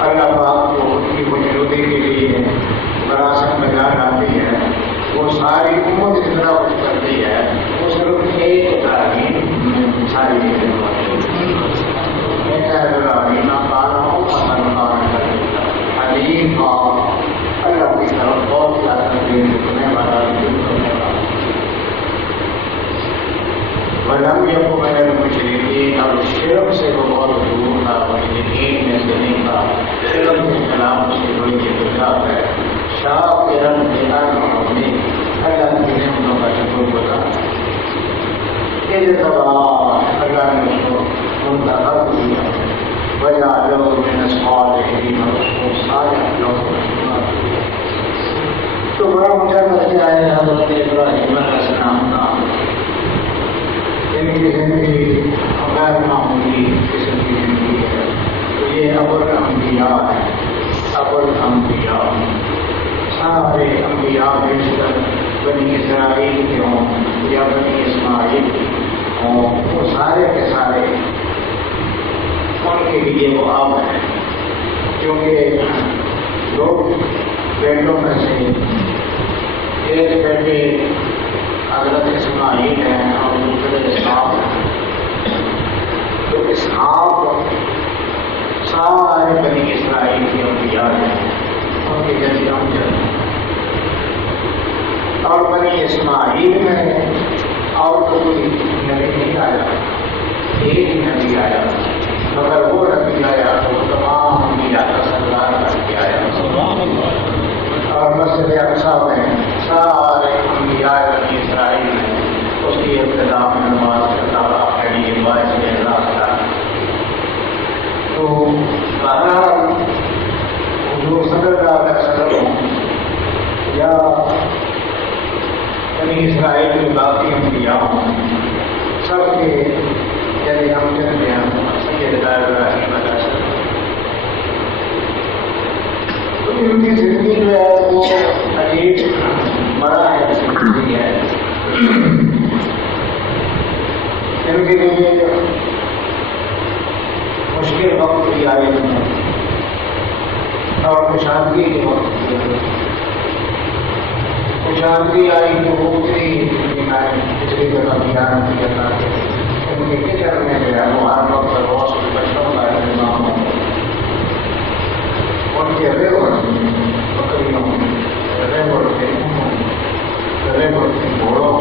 اللہ پاک کو ان کی وجودی کے لیے وراثت میں لاتی ہے، وہ ساری امت کی طرف کرتی ہے، وہ صرف ایک تعلیم ساری حلیم اور اللہ کی طرف بہت زیادہ دینے والا ولم يكن من المشركين اور شرک سے وہ بہت دور تھا، مشرکین میں سے نہیں تھا، علم کے کلام سے بڑی کتاب ہے، شاکرا لانعمه اللہ کی نعمتوں کا شکر گزار، اجتباہ اللہ نے اس کو منتخب کیا، وجعله من الصالحین اور اس کو صالح لوگوں میں تو بڑا مجھے مسئلہ ہے حضرت ابراہیم علیہ السلام کا، ان کی زندگی غیر معمولی قسم کی زندگی ہے، تو یہ ابو الانبیاء ہے، ابو الانبیاء سارے انبیاء بیشتر بنی اسرائیل کے ہوں یا بنی اسماعیل ہوں، وہ سارے کے سارے ان کے لیے وہ اب ہے، کیونکہ لوگ بیٹوں میں سے ایک بیٹے حضرت اسماعیل ہیں اور دوسرے اسحاق ہیں، تو اسحاق سارے بنی اسرائیل کے انبیاء ہیں، ان کے جیسے ہم جاتے ہیں، اور بنی اسماعیل میں اور تو کوئی نبی نہیں آیا، ایک ہی نبی آیا، مگر وہ نبی آیا تو تمام انبیاء کا سردار کر کے آیا، اور مسجد اقصی میں سارے انبیاء بنی اسرائیل میں اس کی ابتدا میں نماز کرتا تھا، پہلی روایت سے راستہ تو بہرحال حضور صلی اللہ علیہ وسلم یا بنی اسرائیل کے باقی انبیاء ہوں، سب کے جیسے ہم کہتے ہیں سیدنا ابراہیم علیہ السلام، تو ان کی زندگی جو ہے وہ عجیب مراحل سے گزری ہے، ان کے لیے مشکل وقت بھی آئے ہیں اور خوشحالی کے وقت بھی آئے، خوشحالی آئی تو وہ اتنی پچھلی جگہ بیان کی جاتا ہے، ان کے کچن میں جو ہے وہ ہر وقت روز بچوں کا انتظام ہو، ان کے ریور بکریوں ریور کے ریور کے گھوڑوں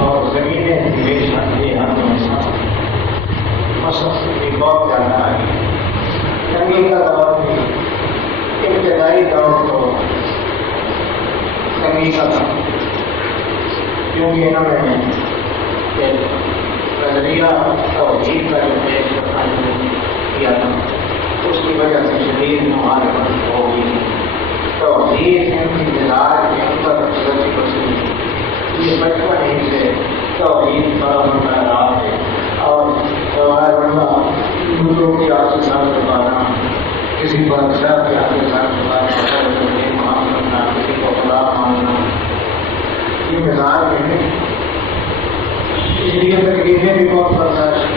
اور زمینیں ہمیشہ یہ ہمیشہ مشق کی بہت زیادہ آئی، جنگی کا دور بھی ابتدائی دور تو تنگی کا تھا، کیونکہ انہوں نے نظریہ توحید کا جو پیش کیا تھا اس کی وجہ سے شدید مخالفت ہو گئی، توحید ان کی مزاج کے اندر غلطی بسی، یہ بچپن ہی سے توحید بڑا بڑا رہا ہے، اور دوسروں کے ہاتھ سے ساتھ بتانا، کسی بادشاہ کے ہاتھ سے ساتھ بتانا، معاف کرنا، کسی کو خدا ماننا، یہ مزاج میں اس لیے تکلیفیں بھی بہت برداشت کی،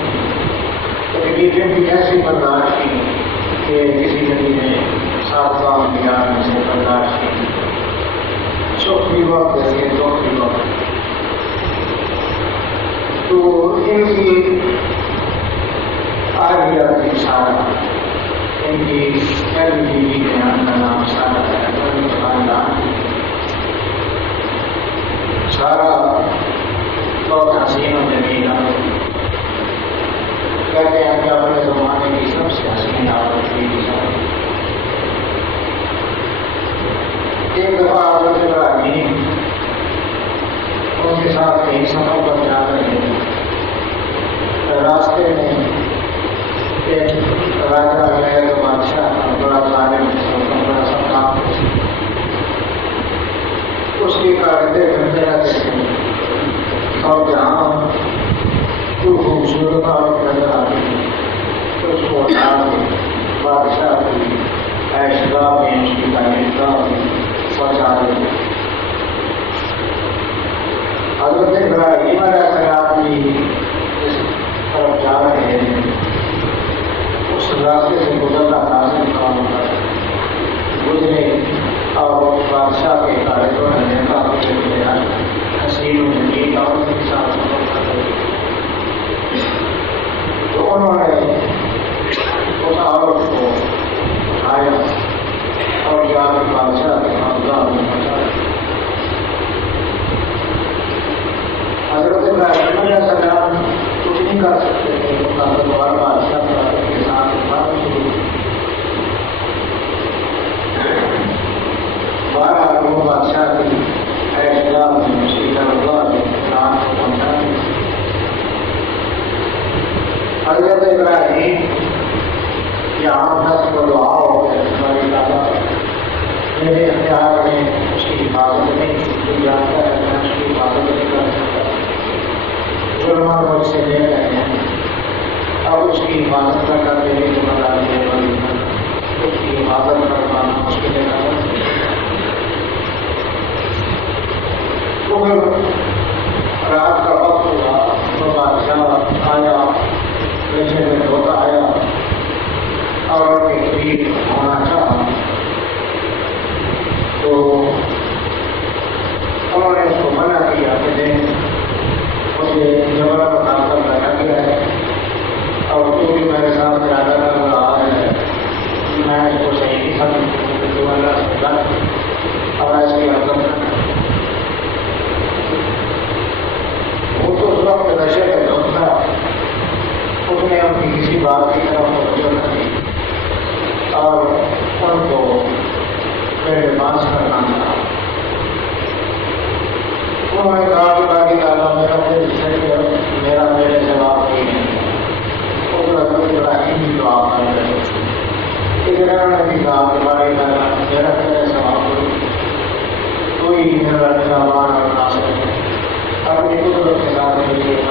تکلیفیں بھی ایسی برداشت کی کہ کسی نبی نے 7 سال انبیاء میں سے برداشت کی، سکھ بھی وقت ہے، دکھ بھی وقت، تو ان کی آگیا تھی سارا، ان کی پہلی بیوی کے نام کا نام سارا ہے، ان کا خاندان سارا بہت حسین و جمیل کہتے ہیں کہ اپنے زمانے کی سب سے حسین عورت تھی، ایک دفعہ حضرت ابراہیم ان کے ساتھ کہیں سفر پر جا رہے ہیں، راستے میں ایک راجا غیر بادشاہ بڑا ظالم بڑا سا کام، اس کی کاٹتے گھنٹے رہتے تھے، اور جہاں کوئی خوبصورت عورت نظر آتی تھی تو اس کو ہٹا کے بادشاہ کی عیشگاہ میں اس کی تعمیرگاہ میں پہنچا دیتے۔ حضرت ابراہیم علیہ السلام بھی اس طرف جا رہے ہیں، اس راستے سے گزرنا لازم کام ہوتا ہے. گزرے اور بادشاہ کے کارکنوں نے دیکھا کہ میرا حسین و جمیل اور کے ساتھ سفر کر رہے تو انہوں نے اس عورت کو اٹھایا اور یا بادشاہ کے خاندان میں پہنچایا. حضرت ابراہیم علیہ السلام کچھ نہیں کر سکتے تھے. دوبارہ بادشاہ کے ساتھ بات شروع بارہ وہ بادشاہ کی ایشگاہ میں مشکل اللہ نے قرآن کو پہنچا دی. حضرت ابراہیم یہاں نصب و دعا ہو گئے ہماری تعالیٰ میرے اختیار میں اس کی حفاظت نہیں کی جاتا ہے. میں اس کی حفاظت نہیں کر سکتا. ظلمہ مجھ سے لے گئے ہیں. اب اس کی حفاظت نہ کر کے بھی ذمہ داری ہے بڑی. اس کی حفاظت کر پانا مشکل ہے. رات کا وقت ہوا تو بادشاہ آیا. پیچھے میں دھوکہ آیا اور کے قریب ہونا چاہا تو انہوں نے اس کو منع کیا کہ نہیں مجھے جبرا بتا کر لگا گیا ہے اور تو بھی میرے ساتھ زیادہ کر رہا ہے. میں اس کو صحیح نہیں سمجھتا جو اللہ سے غلط اور ایسی حرکت کرنا. وہ تو اس وقت نشے میں دھوپ تھا. اس نے اپنی کسی بات کی طرف توجہ نہ کی اور ان کو میرے پاس کرنا چاہا. انہوں نے کہا کہ باقی تعالیٰ میرا دل سے میرا میرے جواب کوئی نہیں. اس حضرت ابراہیم بھی دعا کر رہے تھے. انہوں نے بھی کہا کہ باقی تعالیٰ میرا میرے جواب کوئی میرا نظام اور ناصر ہے. اپنی قدرت کے ساتھ مجھے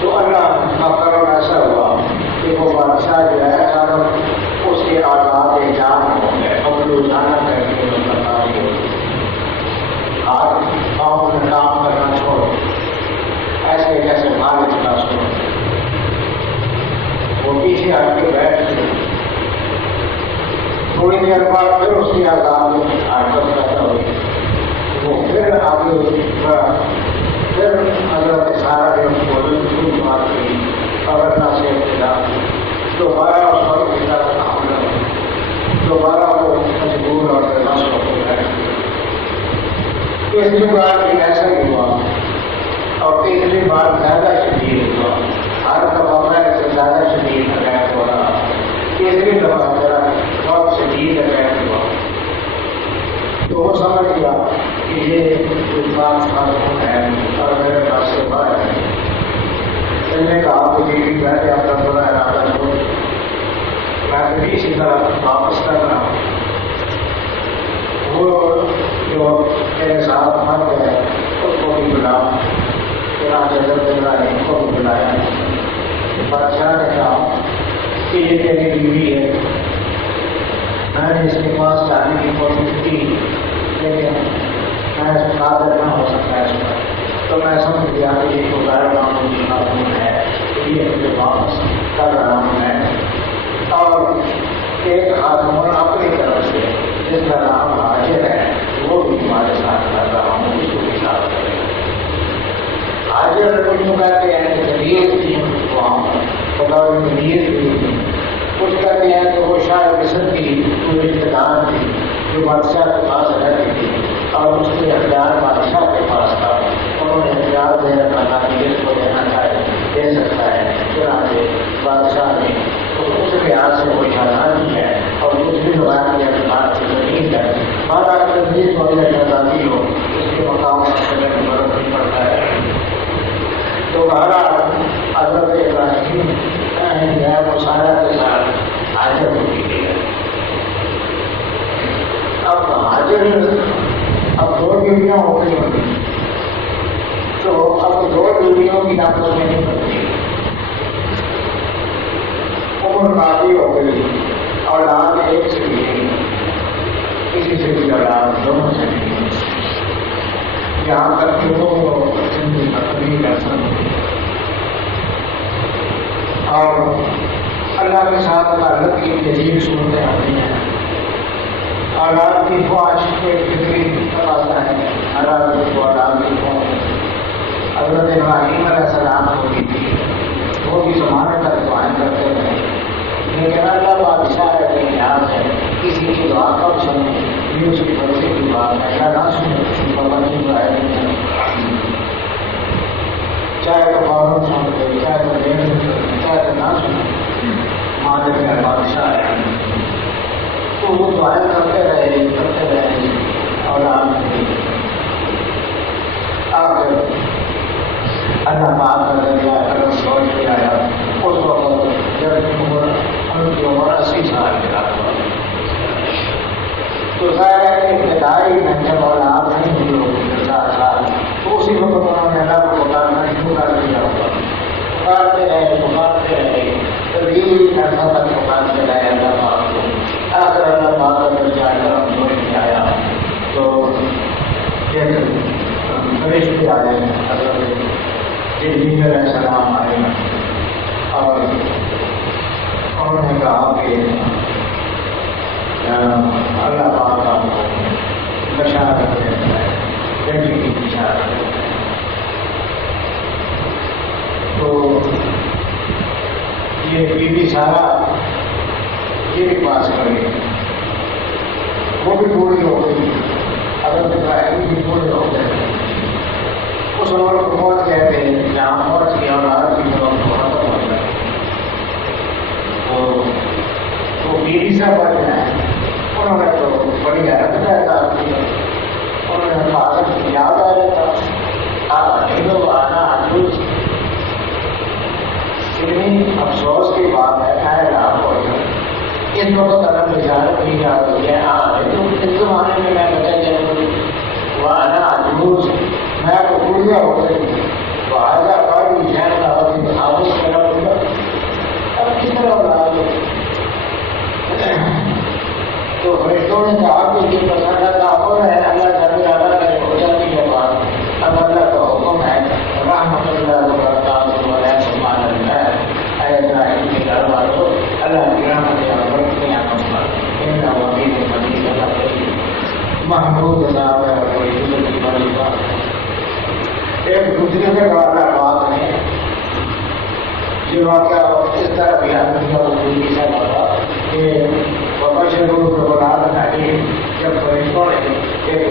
تو اللہ کا کرم ایسا ہوا کہ وہ بادشاہ جو ہے اچانک اس کے آزاد جان ہو گئے. ابلو جانا کر کے بتائی ہو ہاتھ پاؤں میں کام کرنا چھوڑ ایسے جیسے مال چلا چھوڑ. وہ پیچھے ہٹ کے بیٹھ گئے. تھوڑی دیر بعد پھر اس کی آزاد حرکت پیدا ہوئی. وہ پھر آگے بڑھا. پھر حضرت سارا نے اس کو ضرور بات کی اور اللہ سے ابتدا دوبارہ اس وقت کی طرح حملہ ہوا. دوبارہ وہ مجبور اور بےبس ہو کے بیٹھ گئے. تیسری بار بھی ایسا ہی ہوا اور تیسری بار زیادہ شدید ہوا. ہر دفعہ میں سے زیادہ شدید اٹیک ہو رہا. تیسری دفعہ ذرا بہت شدید اٹیک ہوا تو وہ سمجھ گیا کہ یہ بات خاتون ہے اور میرے پاس سے باہر ہے. اس نے کہا کہ بیوی پہلے اپنا برا ارادہ چھوڑ میں پھر اسی طرح واپس کر رہا ہوں. وہ جو میرے ساتھ مر گئے اس کو بھی بلا حضرت ابراہیم کو بھی بلایا. بادشاہ نے کہا کہ یہ تیری بیوی ہے. میں نے اس کے پاس جانے کی کوشش کی لیکن میں اس کا قادر نہ ہو سکتا اس پر. تو میں سمجھ گیا کہ یہ تو غیر معمولی خاتون ہے. یہ مجھے واپس کر رہا ہوں میں. اور ایک خاتون اپنی طرف سے جس کا نام حاجر ہے وہ بھی تمہارے ساتھ کر رہا ہوں. اس کو بھی ساتھ کریں. حاجر کچھ کہتے ہیں کہ نیت تھی وہاں بطور نیت بھی. کچھ کہتے ہیں کہ وہ شاہ مصر کی کوئی رشتےدار تھی جو بادشاہ کے پاس رہتی تھی اور اس کے اختیار بادشاہ کے پاس تھا. انہوں نے اختیار دے رکھا تھا کہ جس کو دینا چاہے دے سکتا ہے. چنانچہ بادشاہ نے اس لحاظ سے کوئی آزادی ہے اور دوسری زبان کے اعتبار سے زمین ہے. مانا تنظیم ہو یا آزادی ہو اس کے مقام سے فرق نہیں پڑتا ہے. تو بہرحال حضرت ابراہیم مسالہ کے ساتھ حاجر ہوتی ہے. اب حاجر اب دو بیویاں ہو گئی ہوتی تو اب دو بیویوں کی آپس میں نہیں بنتی. عمر کافی ہو گئی. اولاد ایک سے بھی نہیں. کسی سے بھی اولاد دونوں سے نہیں. جہاں تک کہ وہ زندگی ختم نہیں کر سکتے. اور اللہ کے ساتھ تعلق کی عجیب صورتیں آتی ہیں. اولاد کی خواہش کے فکری تقاضا ہے. حضرت کو اولاد کی خواہش حضرت ابراہیم علیہ السلام ہوتی تھی. وہ بھی زمانے تک دعائیں کرتے رہے، لیکن اللہ بادشاہ کے لحاظ ہے کسی کی دعا کب سنے یہ اس کی مرضی کی بات ہے. یا نہ سنے اس کی پابندی ہے، چاہے تو فوراً سن لے، چاہے تو دیر سے چاہے تو نہ سنے، مالک ہے، بادشاہ ہے. تو وہ دعائیں کرتے رہے اولاد کی. آخر اللہ پاک کا ذریعہ کرم سوچ کے آیا. اس وقت جب ان کی عمر 80 سال کے آسپاس، تو ظاہر ہے کہ ابتدائی میں جب اولاد نہیں ہوئی ہوگی 4 سال، تو اسی وقت انہوں نے اللہ کو پکارنا شروع کر دیا ہوگا. پکارتے رہے طویل عرصہ تک پکارتے رہے اللہ پاک کو. آخر اللہ پاک کا درجہ کرم سوچ کے آیا تو فرشتے آئے، حضرت جبریل علیہ السلام آئے اور انہوں نے کہا کہ اللہ پاک آپ کو بشارت دیتا ہے، بیٹی کی بشارت ہے. تو یہ بی بی سارا یہ بھی پاس کر گئی، وہ بھی پوری ہو گئی. حضرت ابراہیم بھی پورے ہو گئے. اس عمر کو پہنچ گئے تھے جہاں پہنچ گیا اولاد کی طرف ختم ہو گیا. تو بیوی سے بچ گئے. انہوں نے تو بڑی حیرت پیدا کی. انہوں نے فاضل کی یاد آ رہا تھا آنا عجوز. اتنی افسوس کی بات ہے خیر آپ کو اس وقت الگ بشارت کی جا رہی ہے. اس زمانے میں بچہ جب وہ آنا عجوز میں تو بڑھیا ہو گئی تو آجا کاری شہر کا ہوتی آپس میرا بڑھا اب کس طرح اولاد ہو. تو فرشتوں نے کہا کہ یہ پسند کا حکم ہے، اللہ جب زیادہ کرے ہو جاتی ہے بات. اب اللہ کا حکم ہے رحمت اللہ وبرکاتہ علیہ سبحان اللہ اے ابراہیم کے گھر والوں اللہ کی رحمت اور برکتیں آپ پر ان وکیل مدید اللہ کرے محمود صاحب ہے اور عزت کی بڑی بات. ایک دوسرے سے بات ہے یہ واقعہ اس طرح بیان کیا وزیر سے بتا کہ بابا شروع کو بلاد ناکی جب فرشتوں نے ایک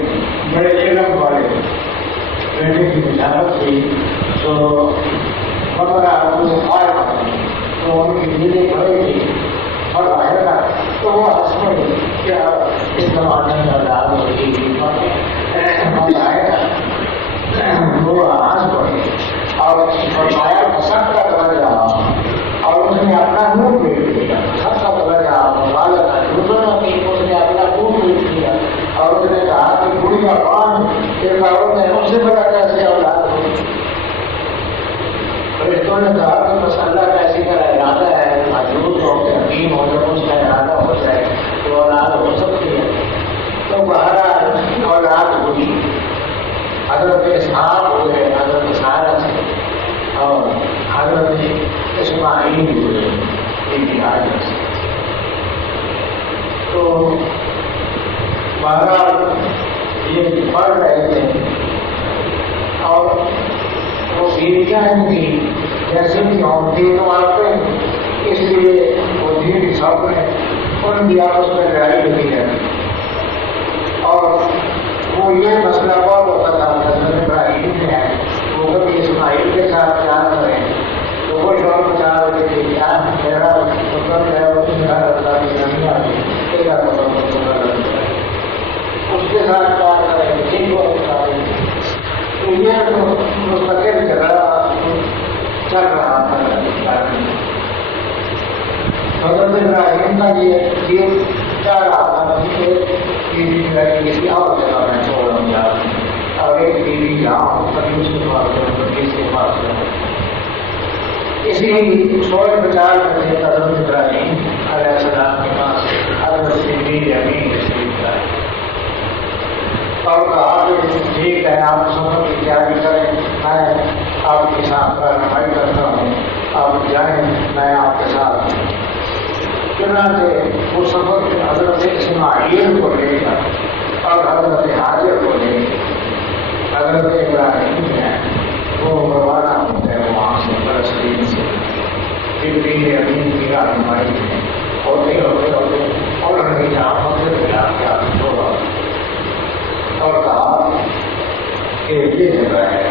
بڑے علم والے بیٹے کی بشارت کی تو بڑا آئے تو ان کی دلی بڑی تھی اور باہر کا تو وہ ہنس پڑی کیا اس زمانے میں اولاد ہوتی وہ ہنس پڑے اور فرمایا سب کا درجہ اور اس نے اپنا منہ پیٹ دیا. سب کا درجہ دوسروں کی اس نے اپنا منہ پیٹ دیا اور اس نے کہا کہ بوڑھی کا کون ایک عورت ہے اس سے بڑا کیسے اولاد ہوئی. فرشتوں نے کہا کہ بس اللہ کا اسی کا ارادہ ہے محدود ہو کے حکیم ہو جب اس کا ارادہ ہو جائے تو اولاد ہو سکتی ہے. تو بہرحال اولاد ہوئی. حضرت اسحاق ہوئے حضرت سارہ سے اور حضرت اسماعیل ہوئے بی حاجر سے. تو بہرحال یہ پڑھ رہے تھے اور وہ بیویاں ان کی جیسے کہ ہم تینوں عورتیں اس لیے وہ دین سب نے ان کی آپس میں لڑائی لگی ہے. اور وہ یہ مسئلہ بہت ہوتا تھا حضرت ابراہیم میں ہے وہ کبھی اسماعیل کے ساتھ پیار کریں تو وہ شوق بچا رہے تھے کیا میرا مطلب ہے وہ میرا اللہ کی نہیں آتی تیرا اس کے ساتھ پیار کریں ٹھیک کو بتا رہے تھے. تو یہ مستقل جھگڑا چل رہا تھا. حضرت ابراہیم کا یہ چل رہا تھا کسی اور جگہ میں چھوڑ دیا اور ایک بیوی یہاں کبھی اس کے پاس کبھی اس کے پاس. اسی سوچ بچار میں تھے حضرت ابراہیم علیہ السلام کے پاس حضرت جبریل امین تشریف لائے اور کہا کہ ٹھیک ہے آپ سفر کی تیاری کریں میں آپ کے ساتھ رہنمائی کرتا ہوں آپ جائیں میں آپ کے ساتھ چنانچہ وہ سفر حضرت اسماعیل کو لے کر اور حضرت حاجر کو لے کر حضرت ابراہیم ہے وہ روانہ ہوتے ہیں وہاں سے فلسطین سے جبریل امین کی رہنمائی میں ہوتے ہوتے اور انہیں جہاں مقصد ملا کیا چھوڑا اور کہا کہ یہ جگہ ہے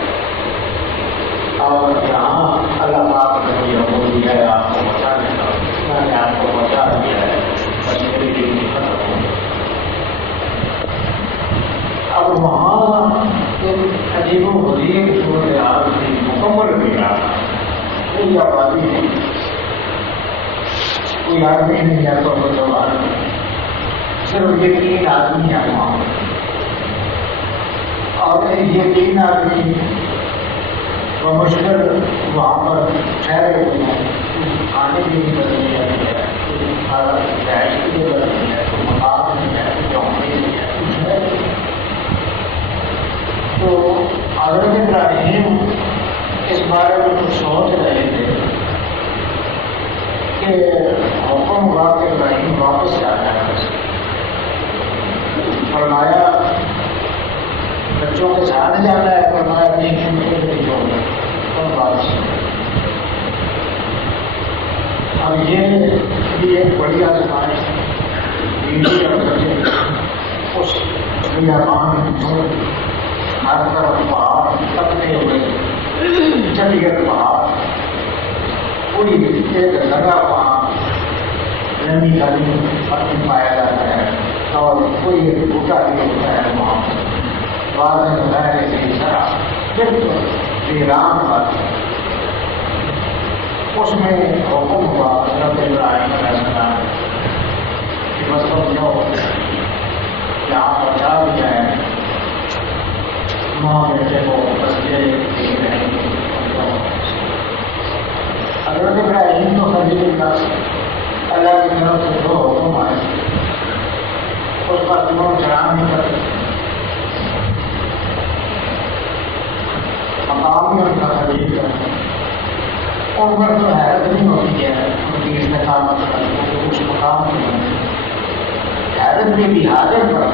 اور یہاں اللہ پاک نے مجھے حکم دیا ہے آپ کو بچانے کا میں نے آپ کو بچا دیا ہے بس میری ڈیوٹی ختم ہو گئی. اب وہاں ایک عجیب و غریب صورتحال کی مکمل بھی رہا کوئی آبادی نہیں کوئی آدمی نہیں ہے تو مسلمان صرف یہ 3 آدمی ہیں وہاں اور یہ 3 آدمی بمشکل وہاں پر ٹھہرے ہوئے ہیں کھانے کی بھی بدل جاتی ہے رہائش کی بھی بدل ہے تو مقام نہیں ہے جوہری نہیں ہے کچھ ہے. تو حضرت ابراہیم اس بارے میں کچھ سوچ رہے تھے کہ حکم ہوا کہ ابراہیم واپس جانا ہے. فرمایا بچوں کے ساتھ جانا ہے فرمایا نہیں چھوٹے کے نہیں چھوڑنا اور واپس. اب یہ بھی ایک بڑی آزمائش بیوی اور بچے اس بیابان میں ہر طرف پہاڑ تپتے ہوئے چڑیل پہاڑ کوئی ایک لگا وہاں نمی گلی پتن پایا جاتا ہے اور کوئی ایک بوٹا بھی ہوتا ہے وہاں بعد میں بتایا کہ سرا بالکل ویران بات اس میں حکم ہوا حضرت ابراہیم علیہ السلام کہ مطلب جو یہاں پہنچا دیا ہے ماں بیٹے کو بچے دیکھ رہے ہیں. حضرت ابراہیم تو خلیل اللہ کی طرف سے 2 حکم آئے اس کا دونوں چڑھان نہیں کرتے مقام میں ان کا خلیل ہے ان پر تو حیرت نہیں ہوتی ہے ان کی استقامت کرنے کو کچھ مقام نہیں حیرت میں بھی حاضر پر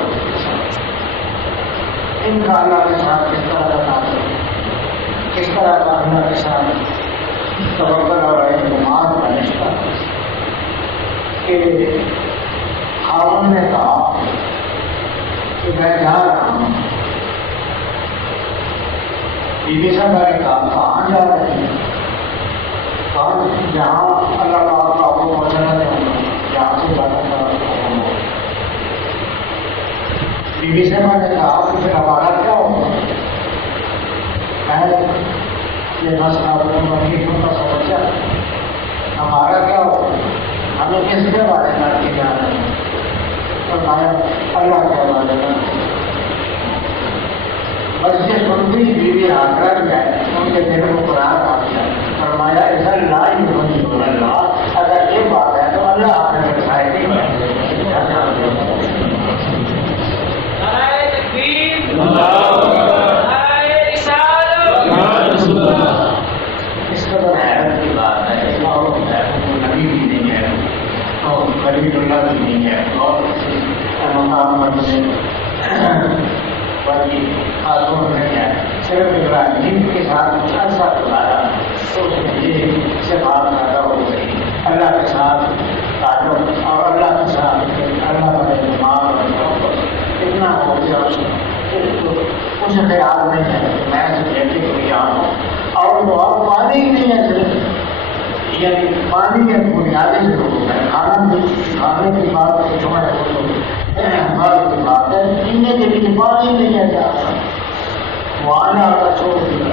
ان کا اللہ کے ساتھ کس طرح کا تعلق کس طرح کا اللہ کے ساتھ توکل اور اعتماد کا رشتہ کہ ہارون نے کہا کہ میں جا رہا ہوں. بیوی صاحبہ نے کہا کہاں جا رہے ہیں کہاں جہاں اللہ تعالیٰ کا حکم پہنچانا چاہوں گا جہاں سے زیادہ حکم ہو. بیوی صاحبہ نے کہا کہ پھر ہمارا کیا ہوگا. میں یہ مسئلہ حقیقوں کا سمجھا ہمارا کیا ہوگا ہمیں کس کے بارے میں کے جا رہے ہیں فرمایا اللہ کے حوالے میں. بس یہ سنتی بیوی آگرہ بھی ہے ان کے دل کو قرآن آ گیا فرمایا ایسا لا ہی اللہ اگر یہ بات ہے تو اللہ آپ نے سائڈ اس قدر حیرت کی بات ہے اور نبی بھی نہیں ہے اور خلیل اللہ بھی نہیں ہے اور مقام باقی خاتون نہیں ہے صرف ابراہیم کے ساتھ کچھ عرصہ گزارا تو اس میں یہ صفات پیدا ہو گئی اللہ کے ساتھ تعلق اور اللہ کے ساتھ اللہ کا اعتماد اور محبت اتنا ہو گیا اس خیال نہیں ہے کہ میں اس بیٹے کو یہاں ہوں اور وہ اور پانی ہی نہیں ہے صرف یعنی پانی ایک بنیادی ضرورت ہے کھانے کی بات جو ہے وہ کی بات ہے پینے کے لیے پانی نہیں ہے جا وہ آنا کا چھوڑ دیا.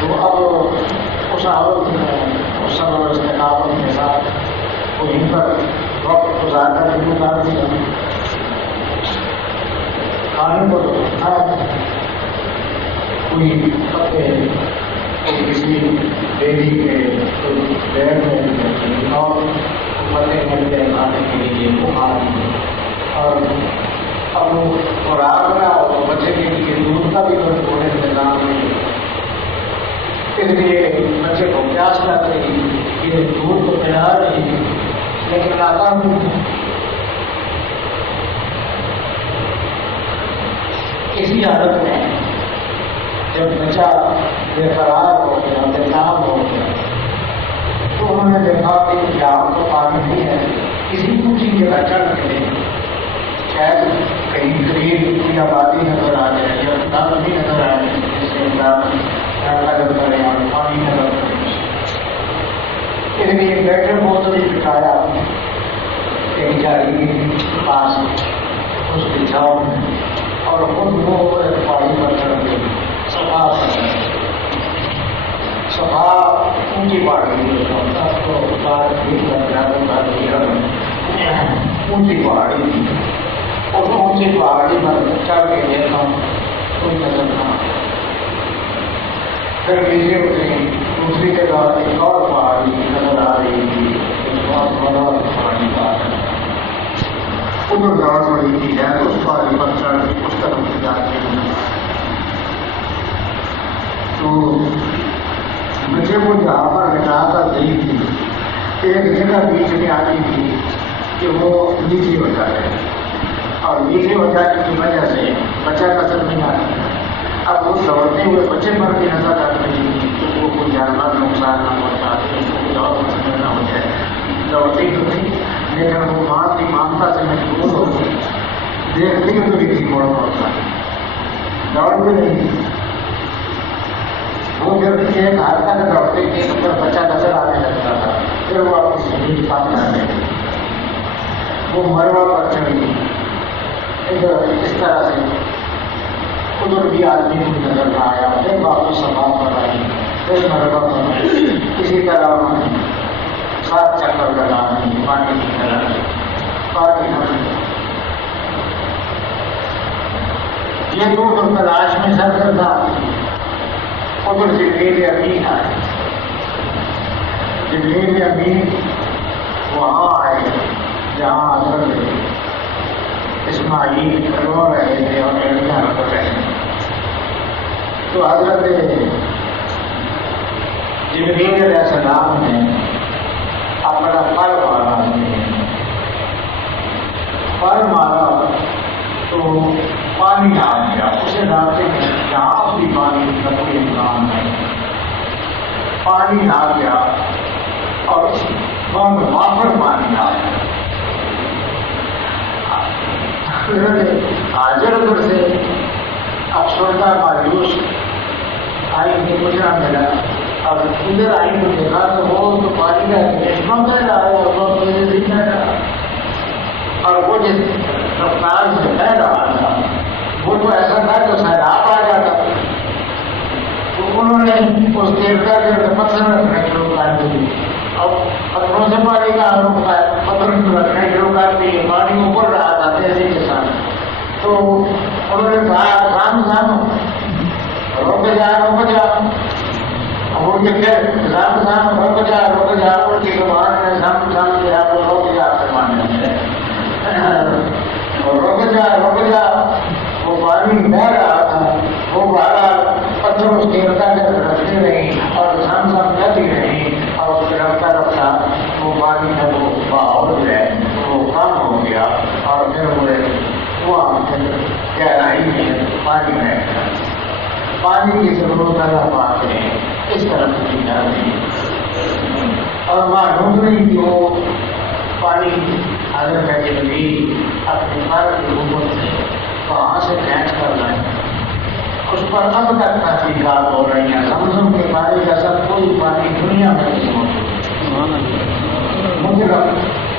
تو اب اس عورت میں اس سب استقامت کے ساتھ وہیں پر وقت گزارنا شروع کر دیا. کھانے کو کوئی پتے کوئی کسی ڈیری کے کوئی پیر میں اور پتے ملتے ہیں کھانے کے لیے وہ کھانے اور اب وہ رات میں ہو تو بچے کے لیے دودھ کا بھی کوئی تھوڑے انتظام نہیں. اس لیے بچے کو پیاس لگ رہی، یہ دودھ کو پلا رہی، لیکن ناکام ہے۔ اسی حالت میں جب بچہ بے قرار ہو گیا، بے نام ہو گیا، تو انہوں نے دیکھا کہ یہاں تو پانی نہیں ہے، کسی اونچی جگہ چڑھ کے شاید کہیں قریب کی آبادی نظر آ جائے یا دم بھی نظر آ جائے، جس سے نظر کرے اور پانی نظر کرے۔ اس لیے بیٹر بوتل ہی بٹھایا ایک جالی کے پاس اس کی چھاؤں میں، اور خود وہ ایک پانی پر چڑھ گئی، صفا اونچی پہاڑی تو بات ٹھیک لگ رہا ہے، اونچی پہاڑی تھی، اس اونچی پہاڑی پر چڑھ کے دیکھا کوئی نظر نہ، پھر نیچے اتری، دوسری جگہ ایک اور پہاڑی نظر آ رہی تھی، ایک بہت بڑا پہاڑی پہاڑ ادھر دوڑ رہی تھی، ہے اس پہاڑی پر چڑھ کے اس طرف سے جا کے تو مجھے وہ جہاں پر لٹا کر گئی تھی، ایک جگہ بیچ میں آتی تھی کہ وہ نیچے ہو جائے، اور نیچے ہو جانے کی وجہ سے بچہ نظر نہیں آتا۔ اب وہ دوڑتے ہوئے بچے پر بھی نظر آ رہی تھی کہ وہ کوئی جانور نقصان نہ پہنچا، اس کو کوئی اور مسئلہ نہ ہو جائے، دوڑتی تو تھی، لیکن وہ ماں کی ممتا سے مجبور ہو گئی، دیکھتی ہوئی بھی تھی موڑ موڑ کر، دوڑ بھی نہیں۔ وہ جب ایک ہاتھ تک دوڑتے تھے تو پھر بچہ نظر آنے لگتا تھا، پھر وہ اپنی زندگی پاس کرنے لگے، وہ مروا پر چڑھی، ادھر اس طرح سے ادھر بھی آدمی کو نظر نہ آیا، پھر واپس صفا پر آئی، پھر مروا پر، اسی طرح انہوں نے 7 چکر لگانے پانی کی طرح، پانی نہ ملا۔ یہ دو تلاش میں سرگردہ، ادھر جبریل امین آئے، جبریل امین وہاں آئے جہاں حضرت اسماعیل رو رہے تھے اور لڑکیاں رو رہے تھے، تو حضرت جبریل علیہ السلام نے اپنا پر مارا، پر مارا تو پانی آ گیا، اسے ڈالتے ہیں جہاں بھی پانی کا کوئی امکان ہے، پانی آ گیا اور وافر پانی آ گیا۔ حاضر ادھر سے افسردہ مایوس آئی کہ کچھ نہ ملا، اور ادھر آئی تو دیکھا تو وہ تو پانی کا چشمہ بہ رہا ہے اور وہ نہیں بہ رہا، اور وہ جس رفتار سے بہ رہا تھا وہ تو ایسا تھا کہ سیلاب آ جاتا، تو انہوں نے اس دیوتا کے پتھر رکھنے شروع کر دی، اور پتھروں سے پانی کا روک ہے، پتھر رکھنے شروع کر دی، پانی اوپر رہا تھا تیزی کے ساتھ، تو انہوں نے کہا رام رام رک جا رک جا، وہ لکھے رام رام رک جا رک جا، ان کی زبان میں سام سام کیا تو رک جا فرمانے سے رک جا رک جا، وہ پانی بہ رہا تھا، وہ بہرحال پتھر اس دیوتا کے رکھتے رہی اور سام سام جاتی رہی، اور اس رفتہ رفتہ وہ پانی کا وہ بہاؤ جو ہے وہ کم ہو گیا، اور پھر وہ گہرائی میں پانی میں پانی کی ضرورت اللہ پاک نے اس طرح کی جا رہی، اور معلوم نہیں کہ وہ پانی حضرت جبریل اپنے پر کی حکومت سے وہاں سے کھینچ کر لائیں، اس پر اب تک تحقیقات ہو رہی ہیں، زمزم کے پانی جیسا کوئی پانی دنیا میں نہیں موجود، مطلب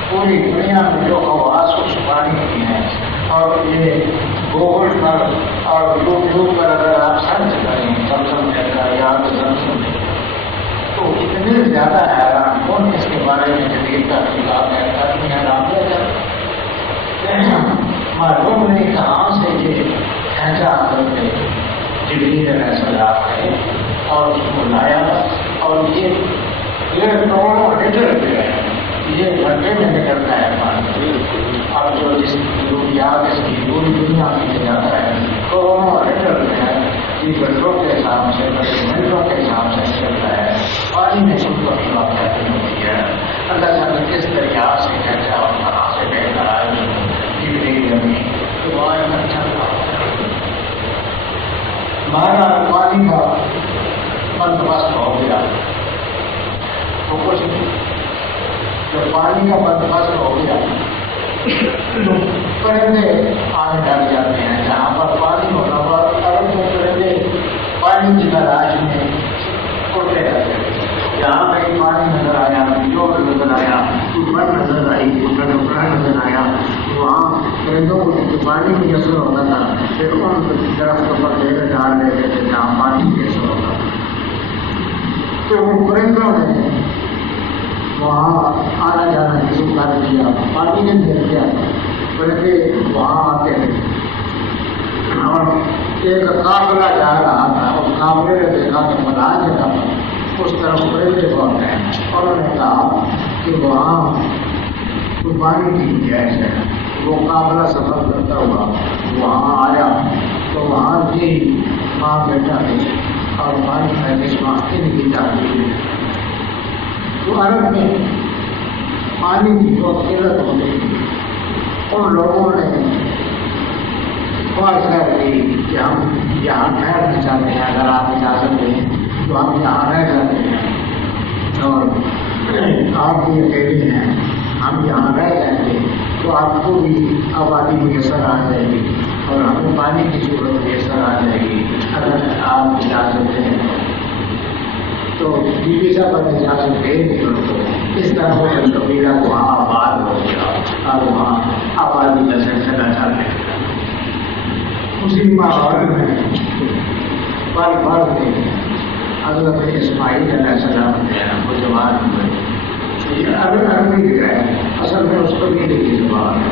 پوری دنیا میں جو خواص اس پانی کی ہیں، اور یہ گوگل پر اور یوٹیوب پر اگر آپ سرچ کریں زمزم کا یاد زمزم تو اتنے زیادہ حیران کون اس کے بارے میں جدید تحقیقات کرنی حیران ہو جاتا، معلوم نہیں کہاں سے یہ کھینچا کرتے جبریل علیہ السلام ہے اور اس کو لایا، اور یہ کروڑوں لیٹر یہ گھنٹے میں نکلتا ہے پانی، اب جو جس ضروریات اس کی پوری دنیا میں جاتا ہے کروڑوں لیٹر ہے، یہ گھنٹوں کے حساب سے منٹوں کے حساب سے چلتا ہے، اور بندوبست ہو گیا تو کچھ نہیں. جب پانی کا بندوبست ہو گیا تو پرندے آنے لگ جاتے ہیں. جہاں پر پانی ہونا پر ارب میں پرندے پانی کی تلاش میں اڑتے رہتے ہیں. جہاں کہیں پانی نظر آیا, جوڑ نظر آیا, اوپر نظر آئی, اوپر نظر آیا, وہاں پرندوں کو پانی بھی اثر ہوتا تھا. پھر ان درختوں پر ڈیرے ڈال دیتے تھے جہاں پانی بھی اثر ہوتا تھا. تو ان پرندوں نے وہاں آنا جانا شروع کر دیا. پانی نے گر گیا, پرندے وہاں آتے تھے. اور ایک قافلہ جا رہا تھا, اس قافلے نے دیکھا کہ بلا جگہ پر اس طرف پرندے بہت ہیں, اور انہوں نے کہا کہ وہاں پانی کی گیس ہے. وہ قافلہ سفر کرتا ہوا وہاں آیا تو وہاں کی ماں بیٹا ہے اور پانی کا چشمہ ان کی تعلیم ہے. تو عرب میں پانی کی بہت قلت ہوتی تھی. ان لوگوں نے خواہش کر لی کہ ہم یہاں ٹھہرنا چاہتے ہیں, اگر آپ اجازت دیں تو ہم یہاں رہ جاتے ہیں اور آپ بھی اکیلے ہیں, ہم یہاں رہ جائیں گے تو آپ کو بھی آبادی میسر آ جائے گی اور ہمیں پانی کی ضرورت میسر آ جائے گی اگر آپ اجازت دیں. تو بیوی صاحب نے اجازت دے دی ان کو. اس طرح وہ قبیلہ وہاں آباد ہو گیا اور وہاں آبادی کا سلسلہ چلنے لگا. اسی ماحول میں پل پل میں حضرت اسماعیل علیہ السلام نے وہ جوان ہوئے. عربی بھی ہے, اصل میں اس قبیلے کی زبان ہے.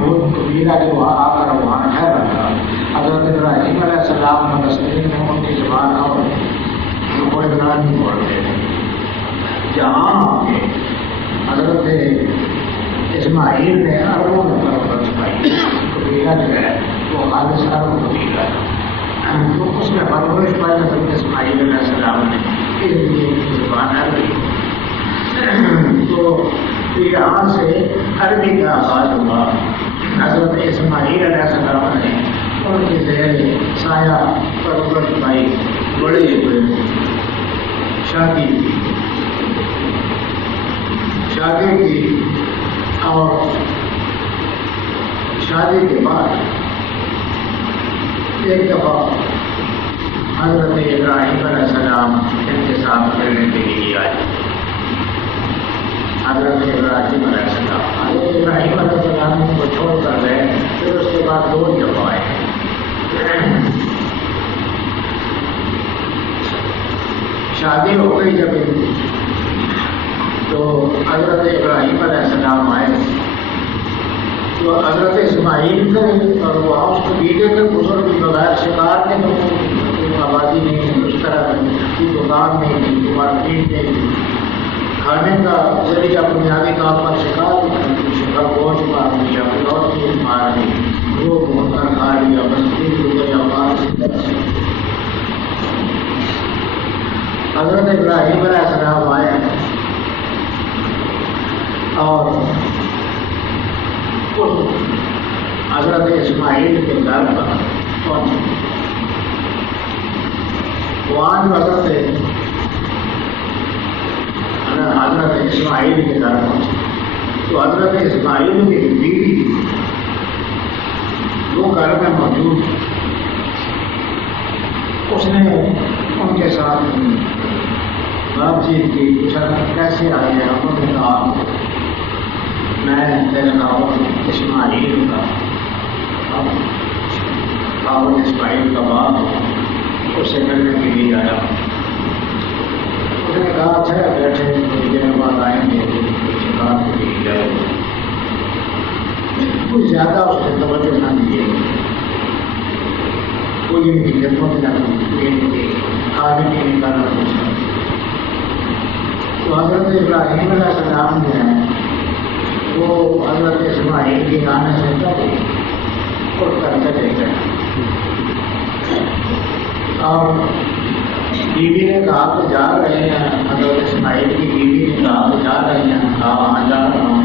وہ قبیلہ جو وہاں آ کر وہاں ٹھہرا تھا, حضرت ابراہیم علیہ السلام اور تسلیم نے ان کی زبان اور کوئی نہیں بولتے تھے. جہاں حضرت اسماعیل نے عربوں میں پرورش پائی, قبیلہ جو ہے وہ خالص عرب قبیلہ ہے. تو اس میں پرورش پائی حضرت اسماعیل علیہ السلام نے, اس لیے ان کی زبان عربی. تو یہاں سے عربی کا آغاز ہوا. حضرت اسماعیل علیہ السلام نے ان کے زیر سایہ پرورش پائی, بڑے ہوئے, شادی کی اور شادی کے بعد ایک دفعہ حضرت ابراہیم علیہ السلام ان کے ساتھ ملنے کے لیے آئے. حضرت ابراہیم علیہ السلام ان کو چھوڑ کر گئے. پھر اس کے بعد 2 دفعہ آئے. شادی ہو گئی جب تو حضرت ابراہیم علیہ السلام آئے تو حضرت اسماعیل کو اور وہاں اس قبیلے کے بزرگ بغیر شکار کے تو آبادی نہیں, اس طرح کی دکان نہیں, مارکیٹ نہیں, کھانے کا ذریعہ بنیادی طور پر شکار گوشت مار لیا, اور چیز مار لی, وہ بہت کر کھا لیا, بس حضرت ابراہیم علیہ السلام آئے اور حضرت اسماعیل کے گھر پر پہنچے. وہاں جو حضرت اسماعیل کے گھر پہنچے تو حضرت اسماعیل کی بیوی وہ گھر میں موجود, اس نے ان کے ساتھ بات چیت کی, پوچھا کیسے آئے ہیں. انہوں نے کہا میں تیرے باپ اسماعیل کا اسماعیل کا باپ ہوں, اس سے ملنے کے لیے آیا. اس نے کہا اچھا بیٹھے کچھ دیر بعد آئیں گے, بات کے لیے جائے. کچھ زیادہ اس نے توجہ نہ دیے, کوئی ان کی خدمت نہ کی, کھانے پینے کا نہ پوچھا. تو حضرت ابراہیم علیہ السلام جو ہیں وہ حضرت اسماعیل کے آنے سے پہلے اٹھ کر چلے گئے اور بیوی نے کہا تو جا رہے ہیں. حضرت اسماعیل کی بیوی نے کہا تو جا رہے ہیں. کہا وہاں جا رہا ہوں.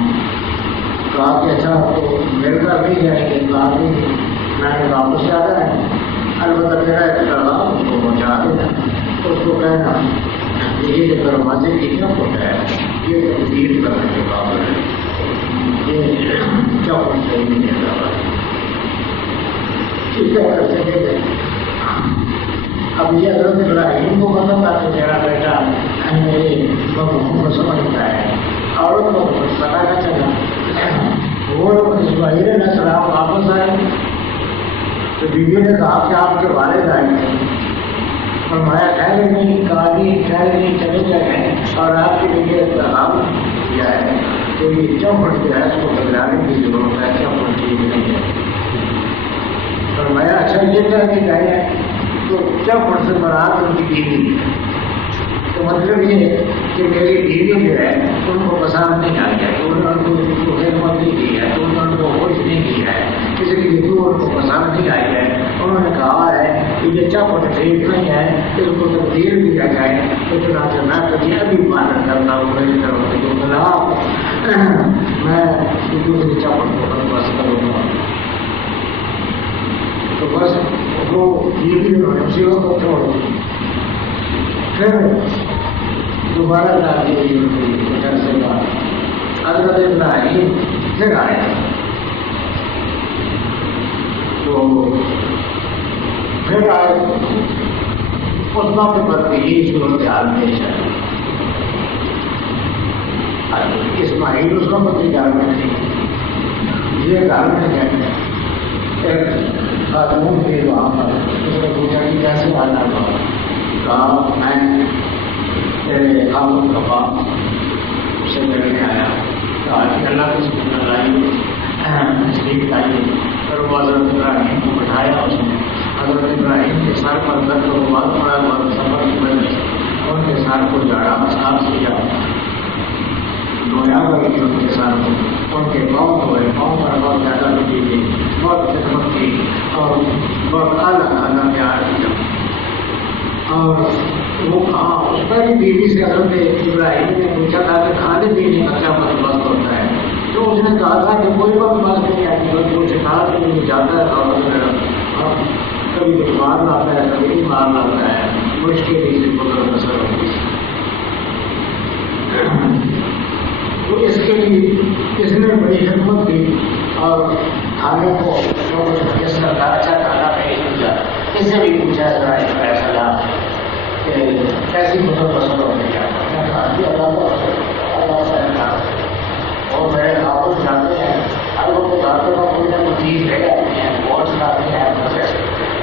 کہا کہ اچھا تو مل کر بھی جائیں گے. کہا کہ میں نے واپس جانا ہے, البتہ میرا ایک لڑکا اس کو پہنچا دینا. اس یہ جو دروازے کی کیا ہوتا ہے یہ تبدیل کرنے کے قابل ہے، یہ کیا ہوتا ہے نہیں ہے کیا کر سکے گے۔ اب یہ حضرت ابراہیم کو پتا تھا کہ میرا بیٹا میرے بہو کو سمجھتا ہے، اور ان کو پتا نہ چلا۔ وہ اسماعیل علیہ السلام واپس آئے تو بیوی نے کہا کہ آپ کے والد آئے تھے، اور میں ٹھہرے نہیں چلے گئے اور آپ کے لیے احترام کیا ہے تو یہ چوپٹ جو ہے اس کو بدلانے کی ضرورت ہے، چوپٹ ٹھیک نہیں ہے۔ اور میں اچھا یہ کر کے گئے تو چوپٹ سے مراد ان کی بیوی، تو مطلب یہ کہ میری بیوی جو ہے ان کو پسند نہیں آئی ہے، تو انہوں نے خدمت نہیں کی ہے، تو انہوں نے ہوش نہیں کیا ہے، اس لیے جو ان کو پسند نہیں آئی ہے انہوں نے کہا ہے کہ یہ چوپٹ ٹھیک نہیں ہے، اس کو تبدیل کیا جائے۔ تو چنانچہ میں تو یہ بھی پالن کرتا ہوں میری طرف سے جو خلاف میں دوسری چوپٹ کو بندوبست کروں گا۔ تو بس وہ یہ بھی انہوں نے اسی وقت چھوڑ دی، پھر دوبارہ دادی ہوئی گھر سے بعد حضرت ابراہیم پھر آئے تو پھر آئے اس موقع پر بھی یہی صورت حال پیش ہے۔ اسماعیل اس وقت بھی گھر میں تھی، یہ گھر میں ہے ایک خاتون تھی وہاں پر، اس نے پوچھا کہ کیسے آنا ہوا، کہا میں تیرے خامد کا باپ سے ملنے آیا، کہا کہ اللہ کی سنت لائی تشریف لائی، اور وہ حضرت ابراہیم کو بٹھایا، اس نے حضرت ابراہیم کے سر پر درد و بات پڑا اور سفر کی وجہ سے ان کے سر کو جاڑا صاف کیا، دھویا گئی ان کے سر کو، ان کے پاؤں دھوئے، پاؤں پر بہت زیادہ لگی گئی، بہت خدمت کی اور بہت اعلیٰ کھانا تیار کیا۔ اور وہ کہاں اس پر بھی بیوی سے حضرت ابراہیم نے پوچھا تھا کہ کھانے پینے کا کیا بندوبست ہوتا ہے، تو اس نے کہا تھا کہ کوئی بندوبست نہیں ہے، کچھ کھا کے نہیں جاتا ہے، اور کبھی کچھ مار لاتا ہے کبھی نہیں مار لاتا ہے، مشکل ہی سے گزر بسر ہوتی ہے۔ تو اس کے لیے اس نے بڑی خدمت کی اور کھانے کو جس کا اچھا کھانا پیش کیا، اس سے بھی پوچھا ذرا اس فیصلہ کہ کیسی گزر بسر ہونے کا اللہ سے اور میرے آپ جانتے ہیں ہر لوگ جاتے کا کوئی نہ کوئی چیز لے جاتے ہیں، بہت کھاتے ہیں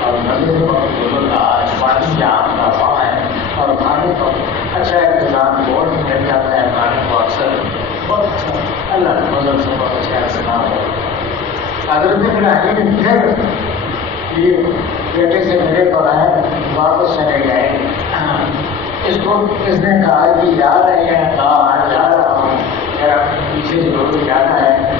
اور مزے سے پانی جام کا پاؤ ہے اور کھانے کا اچھا انتظام بہت مل جاتا ہے، کھانے کو اکثر بہت اچھا اللہ کے فضل سے بہت اچھا انتظام ہو۔ حضرت ابراہیم پھر یہ بیٹے سے ملے تو آئے، واپس چلے گئے، اس کو اس نے کہا کہ جا رہے ہیں، کہا جا رہا ہوں، میرا پیچھے ضرور جانا ہے،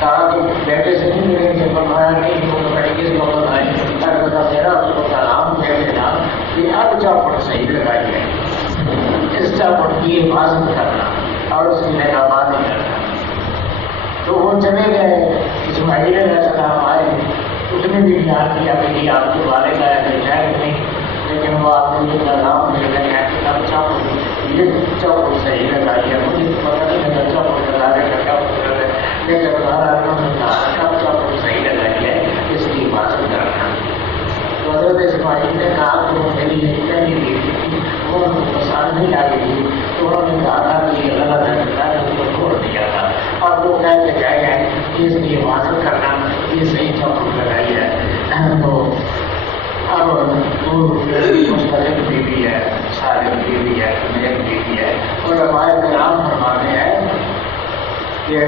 کہا کہ بیٹے سے نہیں ملیں گے، فرمایا نہیں وہ تو بڑی کس وقت آئے، البتہ میرا اس کو سلام دے دینا کہ اب چوپٹ صحیح لگائی ہے، اس چوپٹ کی حفاظت کرنا اور اس کی نگہبانی کرنا۔ تو وہ چلے گئے، اسماعیل علیہ السلام آئے، اس نے بھی بیان کیا کہ یہ آپ کے والد آئے تھے، شاید نہیں، لیکن وہ آپ نے یہ پیغام دے رہے ہیں کہ اب چوپٹ یہ چوپٹ صحیح لگائی ہے، مجھے پتہ نہیں لگا چوپٹ لگانے کا کیا مطلب ہے، لیکن ہمارا اب چوپٹ صحیح لگائی ہے، اس کی حفاظت کرنا۔ تو حضرت اسماعیل نے کہا کہ وہ میری پہلی بیٹی تھی، وہ ان کو پسند نہیں آئی تھی، تو انہوں نے کہا تھا کہ یہ غلط ہے، میں نے اس کو چھوڑ دیا تھا، اور وہ کہہ کے گئے ہیں کہ اس کی حفاظت کرنا، یہ صحیح چوپٹ لگائی ہے۔ تو اب وہ مستقل بیوی ہے، صالح بیوی ہے، نیک بیوی ہے، اور روایت کرام فرماتے ہیں کہ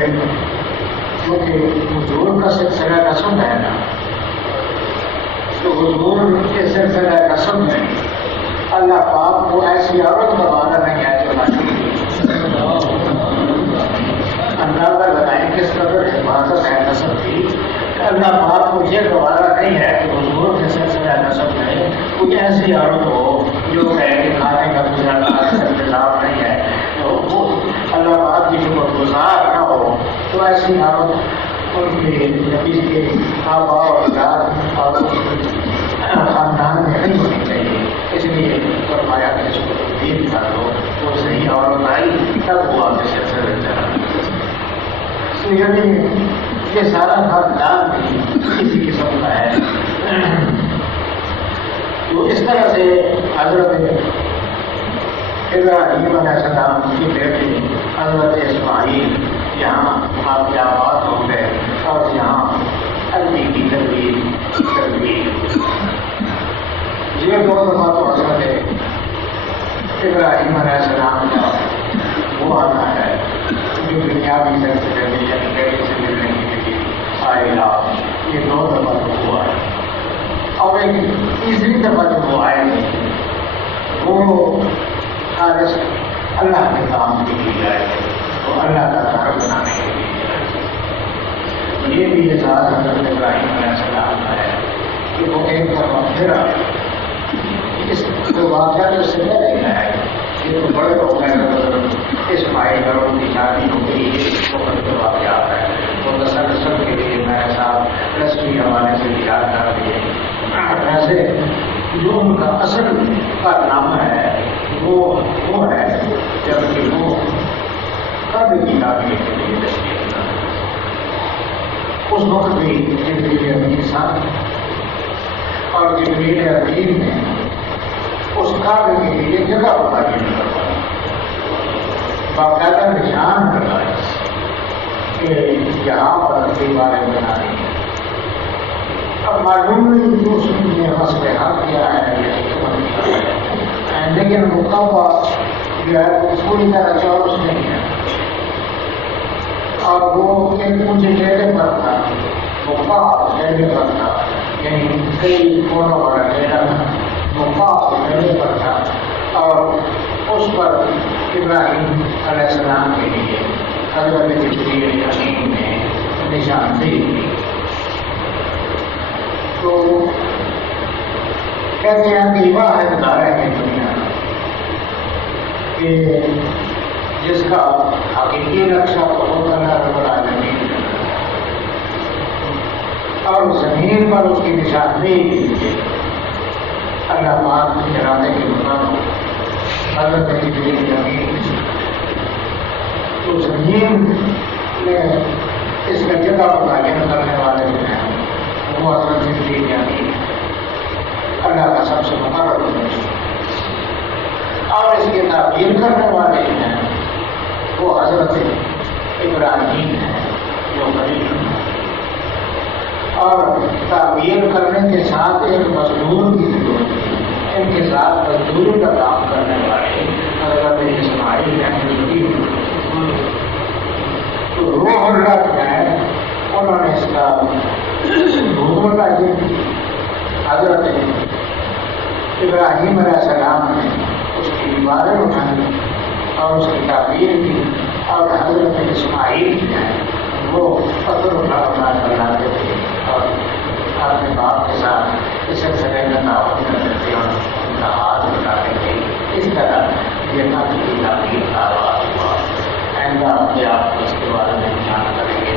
چونکہ حضور کا سلسلہ رسم ہے نا، تو حضور کے سلسلہ رسم میں اللہ پاک کو ایسی عورت کا وعدہ نہیں ہے جو اندازہ لگائیں کس قدر حفاظت ہے نسب کی، اللہ پاک کو یہ گوارا نہیں ہے کہ حضور کے سلسلہ نسب میں کوئی ایسی عورت ہو جو کہے کہ کھانے کا گزارا انتظام نہیں ہے، تو وہ اللہ پاک کی شکر گزار نہ ہو، تو ایسی عورت ان کے نبی کے آبا اور اولاد اور خاندان میں نہیں ہونی چاہیے، اس لیے فرمایا کہ اس کو تبدیل کر دو، تو تب ہوا کہ سلسلہ چلا. تو یعنی یہ سارا خاندان بھی اسی قسم کا ہے. تو اس طرح سے حضرت ابراہیم علیہ السلام کی بیٹی حضرت اسماعیل یہاں آپ کے آباد ہو گئے اور یہاں اللہ کی تربیت. یہ دو دفعہ تو حضرت ابراہیم علیہ السلام کا وہ آنا ہے جو دنیاوی سلسلے میں یعنی بیٹے سے ملنے کے لیے آئے گا. یہ دو دفعہ تو ہوا ہے. اور ایک تیسری دفعہ جو وہ آئے گے وہ خالص اللہ کے کام کے لیے آئے گے, وہ اللہ کا گھر بنانے کے لیے آئے گے. یہ بھی احساس حضرت ابراہیم علیہ السلام کا ہے کہ وہ ایک دفعہ پھر آئے. اس واقعہ جو سے پہلے ہے یہ تو بڑے ہو گئے. اسماعیل اور ان کی شادی ہو گئی, یہ بہت بڑا واقعہ ہے. وہ نسل کے لیے میرے ساتھ رسمی حوالے سے یاد کر دیے. ویسے جو ان کا اصل کارنامہ ہے وہ ہے جبکہ وہ قبر کی تعمیر کے لیے تشکیل کرنا. اس وقت بھی جبریل امین صاحب اور جبریل امین نے اس قبر کے لیے جگہ متعین کروائی, باقاعدہ نشان کروایا کہ یہاں پر دیواریں بنانی ہے. اب معلوم نہیں کہ اس نے مسئلہ حل کیا ہے یا حکمت کیا ہے, لیکن مقابہ جو ہے وہ پوری طرح چورس نہیں ہے اور وہ ایک اونچے ڈیرے پر تھا, وہ ڈیرے پر تھا, یعنی کئی کونوں والا ڈیرا تھا, ڈیرے پر تھا. اور اس پر ابراہیم علیہ السلام کے لیے حضرت جبریل امین نے نشاندہی کی. تو کہتے ہیں کہ یہ ہے ادارہ ہے دنیا کہ جس کا حقیقی نقشہ بہت اللہ رب العالمین اور زمین پر اس کی نشاندہی کے لیے اللہ پاک کے ارادے کے مطابق حضرت جبریل امین. تو زمین میں اس کا جگہ متعین کرنے والے جو ہیں وہ حضرت جبریل امین اللہ کا سب سے مقرر ہے. اور اس کے تعبیر کرنے والے ہیں وہ حضرت ابراہیم ہیں جو غریب ہیں. اور تعبیر کرنے کے ساتھ ایک مزدور کی ضرورت ہے. ان کے ساتھ مزدوری کا کام کرنے والے حضرت اسماعیل ہیں. تو روح اللہ جو ہے انہوں نے اس کا حکم لگائی. حضرت ابراہیم علیہ السلام نے اس کی دیواریں اٹھائی اور اس کی تعبیر کی, اور حضرت اسماعیل جو ہیں وہ پتھر اٹھا کر لاتے تھے اور اپنے باپ کے ساتھ اس سلسلے میں تعاون کرتے تھے اور ان کا ہاتھ بٹاتے تھے. اس طرح یہ نقل کی تعبیر کا آغاز ہوا. آئندہ آپ کے اس کے بارے میں جان کریں گے.